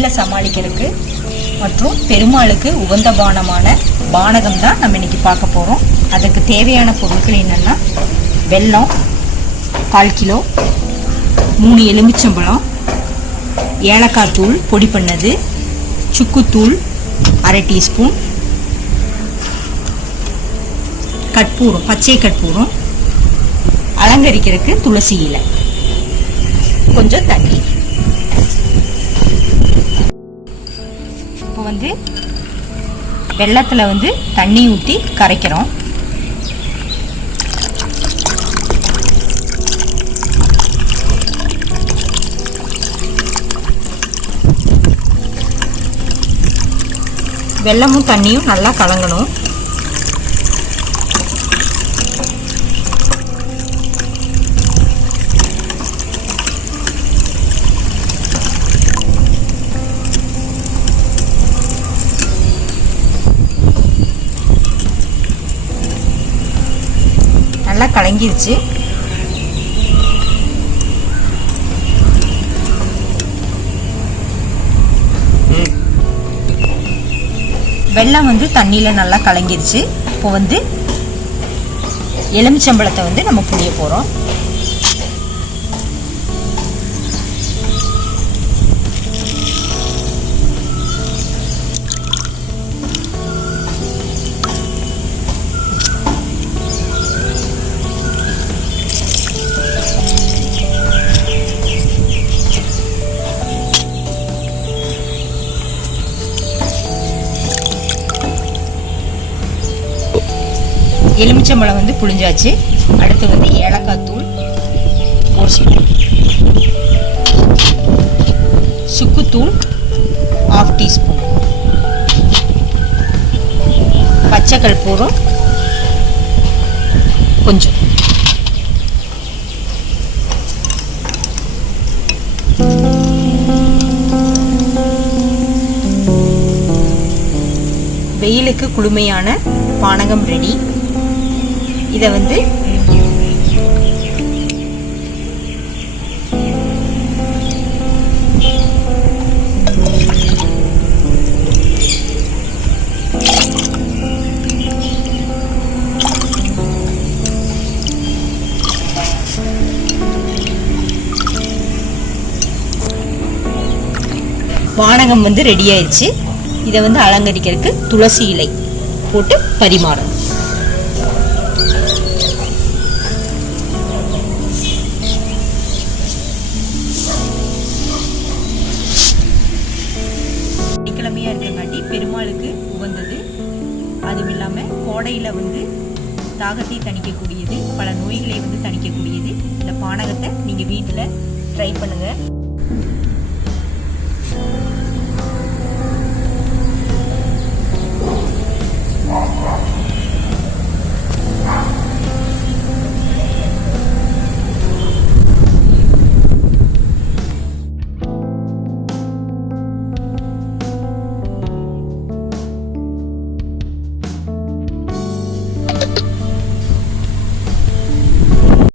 வெயிலை சமாளிக்கிறதுக்கு மற்றும் பெருமாளுக்கு உகந்த பானமான பானகம் தான் நம்ம இன்னைக்கு பார்க்க போகிறோம். அதுக்கு தேவையான பொருட்கள் என்னென்னா வெல்லம் 1/4 கிலோ, 3 எலுமிச்சம்பழம், ஏலக்காய் தூள் பொடி பண்ணது, சுக்குத்தூள் 1/2 டீஸ்பூன், கற்பூரம் பச்சை கற்பூரம், அலங்கரிக்கிறதுக்கு துளசி இலை, கொஞ்சம் தண்ணி. இப்போ வெல்லத்தில் தண்ணி ஊற்றி கரைக்கிறோம். வெல்லமும் தண்ணியும் நல்லா கலங்கணும். நல்லா கலங்கிருச்சு. வெல்லம் தண்ணியில் நல்லா கலங்கிருச்சு. இப்போ எலுமிச்சம்பழத்தை நம்ம புளிய போகிறோம். எலுமிச்சம்பழம் புளிஞ்சாச்சு. அடுத்து ஏலக்காய் தூள் 1 ஸ்பூன், சுக்குத்தூள் 1/2 டீஸ்பூன், பச்சை கற்பூரம் கொஞ்சம், வெயிலுக்கு குளுமையான பானகம் ரெடி. இதை பானகம் ரெடி ஆயிடுச்சு. இதை அலங்கரிக்கிறதுக்கு துளசி இலை போட்டு பரிமாறணும். கிழமையா இருக்கங்காட்டி பெருமாளுக்கு உகந்தது. அதுவும் இல்லாமல் கோடையில் தாகத்தை தணிக்கக்கூடியது, பல நோய்களை தணிக்கக்கூடியது. இந்த பானகத்தை நீங்கள் வீட்டில் ட்ரை பண்ணுங்கள்.